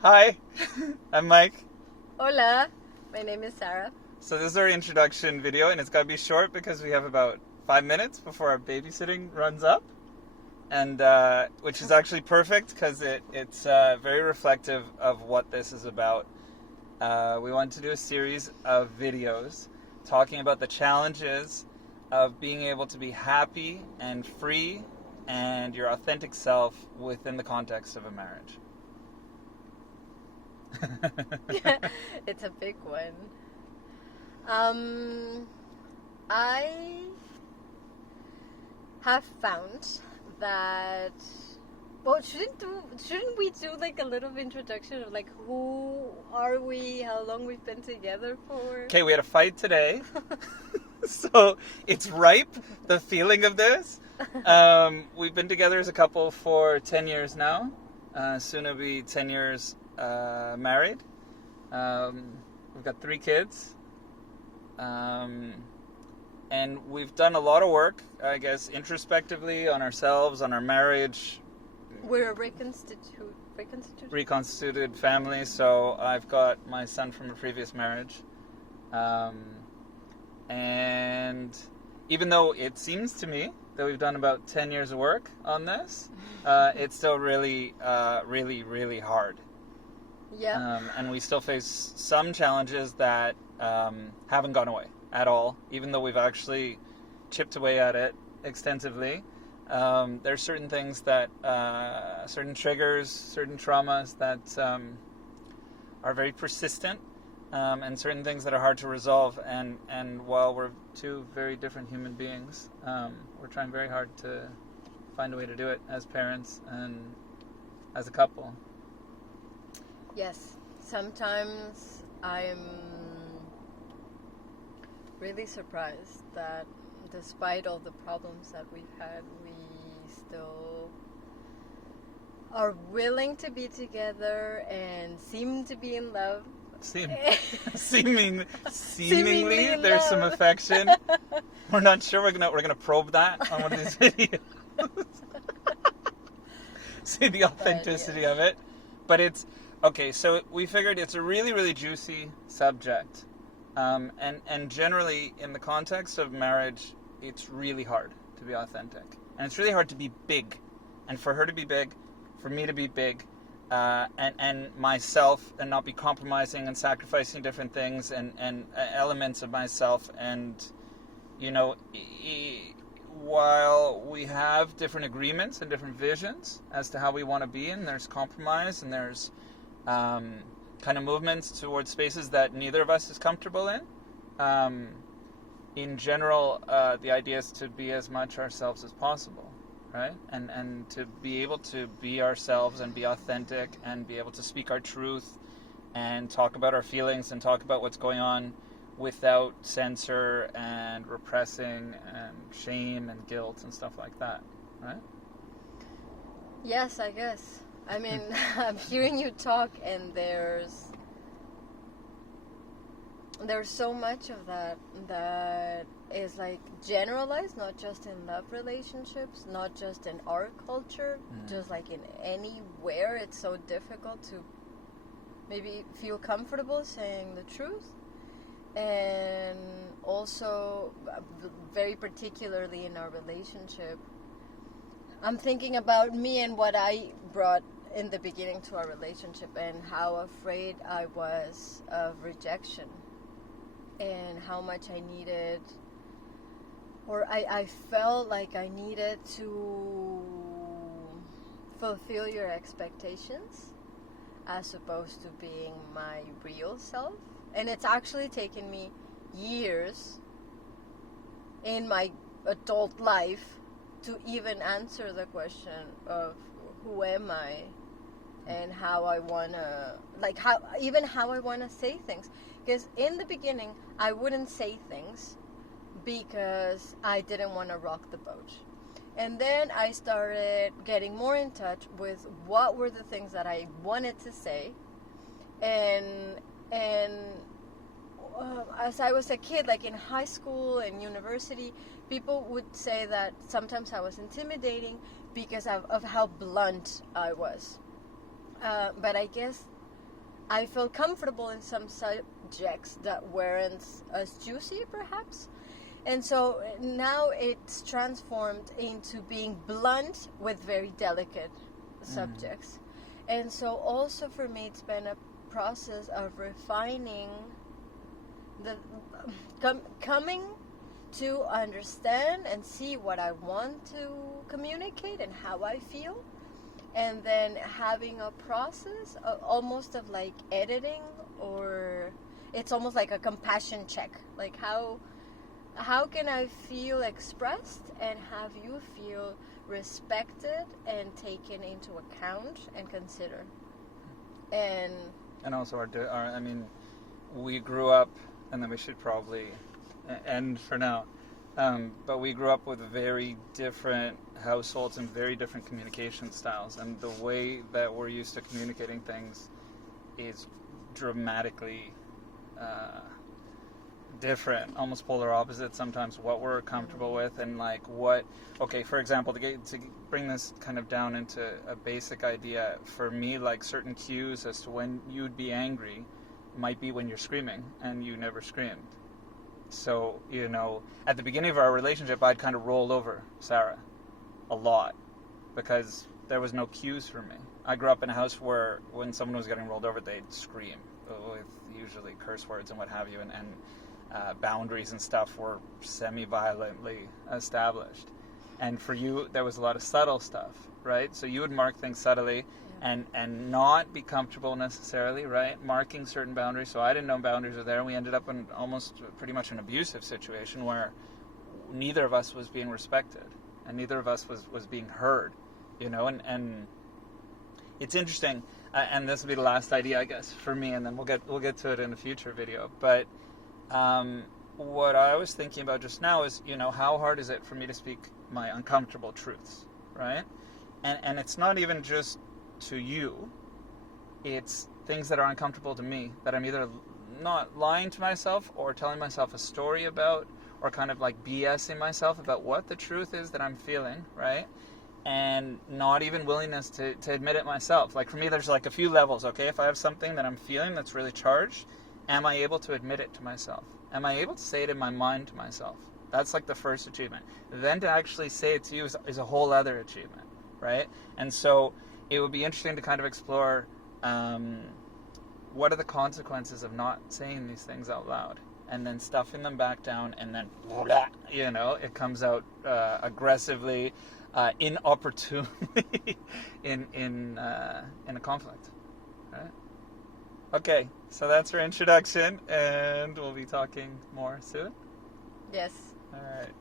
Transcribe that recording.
Hi, I'm Mike. Hola, my name is Sarah. So this is our introduction video, and it's got to be short because we have about 5 minutes before our babysitting runs up, and which is actually perfect because it's very reflective of what this is about. We want to do a series of videos talking about the challenges of being able to be happy and free and your authentic self within the context of a marriage. It's a big one. I have found that. Well, shouldn't we do like a little introduction of like who are we, how long we've been together for? Okay, we had a fight today. So it's ripe, the feeling of this. We've been together as a couple for 10 years now. Soon it'll be 10 years married. We've got 3 kids. And we've done a lot of work, I guess, introspectively on ourselves, on our marriage. We're a reconstituted family, so I've got my son from a previous marriage. And even though it seems to me that we've done about 10 years of work on this, it's still really, really hard. Yeah. And we still face some challenges that haven't gone away at all, even though we've actually chipped away at it extensively. There's certain things that, certain triggers, certain traumas that are very persistent, and certain things that are hard to resolve. And while we're 2 very different human beings, we're trying very hard to find a way to do it as parents and as a couple. Yes. Sometimes I'm really surprised that despite all the problems that we've had, we still are willing to be together and seem to be in love. Seemingly, in there's love. some affection. We're not sure. We're gonna probe that on one of these videos. See the authenticity of it. But it's okay. So we figured it's a really juicy subject, and generally in the context of marriage, it's really hard to be authentic, and it's really hard to be big, and for her to be big, for me to be big. And myself, and not be compromising and sacrificing different things and elements of myself. And while we have different agreements and different visions as to how we want to be, and there's compromise and there's kind of movements towards spaces that neither of us is comfortable in general, the idea is to be as much ourselves as possible. Right? And to be able to be ourselves and be authentic and be able to speak our truth and talk about our feelings and talk about what's going on without censor and repressing and shame and guilt and stuff like that. Right? Yes, I guess. I mean, I'm hearing you talk, and there's so much of that is like generalized, not just in love relationships, not just in our culture, just like in anywhere. It's so difficult to maybe feel comfortable saying the truth, and also very particularly in our relationship. I'm thinking about me and what I brought in the beginning to our relationship, and how afraid I was of rejection, and how much I needed, or I felt like I needed to fulfill your expectations as opposed to being my real self. And it's actually taken me years in my adult life to even answer the question of who am I and how I wanna, like how I wanna say things. Because in the beginning, I wouldn't say things because I didn't want to rock the boat. And then I started getting more in touch with what were the things that I wanted to say. And as I was a kid, like in high school and university, people would say that sometimes I was intimidating because of how blunt I was. But I guess I feel comfortable in some subjects that weren't as juicy, perhaps. And so now it's transformed into being blunt with very delicate subjects. And so also for me, it's been a process of refining the coming to understand and see what I want to communicate and how I feel, and then having a process almost of like editing, or it's almost like a compassion check, like how can I feel expressed and have you feel respected and taken into account and considered. And also our I mean, we grew up, and then we should probably end for now, but we grew up with very different households and very different communication styles, and the way that we're used to communicating things is dramatically different, almost polar opposite sometimes, what we're comfortable with, and like what, okay, for example, to bring this kind of down into a basic idea, for me, like certain cues as to when you'd be angry might be when you're screaming, and you never screamed. So, you know, at the beginning of our relationship, I'd kind of rolled over Sarah a lot because there was no cues for me. I grew up in a house where when someone was getting rolled over, they'd scream with usually curse words and what have you, and boundaries and stuff were semi-violently established. And for you, there was a lot of subtle stuff, right? So you would mark things subtly and not be comfortable necessarily, right? Marking certain boundaries. So I didn't know boundaries were there, and we ended up in almost pretty much an abusive situation where neither of us was being respected and neither of us was being heard, you know, and it's interesting, and this will be the last idea, I guess, for me, and then we'll get to it in a future video. But what I was thinking about just now is, you know, how hard is it for me to speak my uncomfortable truths, right? And it's not even just to you, it's things that are uncomfortable to me that I'm either not lying to myself or telling myself a story about, or kind of like BSing myself about what the truth is that I'm feeling, right? And not even willingness to admit it myself. Like for me, there's like a few levels, okay? If I have something that I'm feeling that's really charged, am I able to admit it to myself? Am I able to say it in my mind to myself? That's like the first achievement. Then to actually say it to you is a whole other achievement, right? And so it would be interesting to kind of explore what are the consequences of not saying these things out loud, and then stuffing them back down, and then, you know, it comes out aggressively, inopportunely in a conflict, right? Okay, so that's our introduction, and we'll be talking more soon. Yes. All right.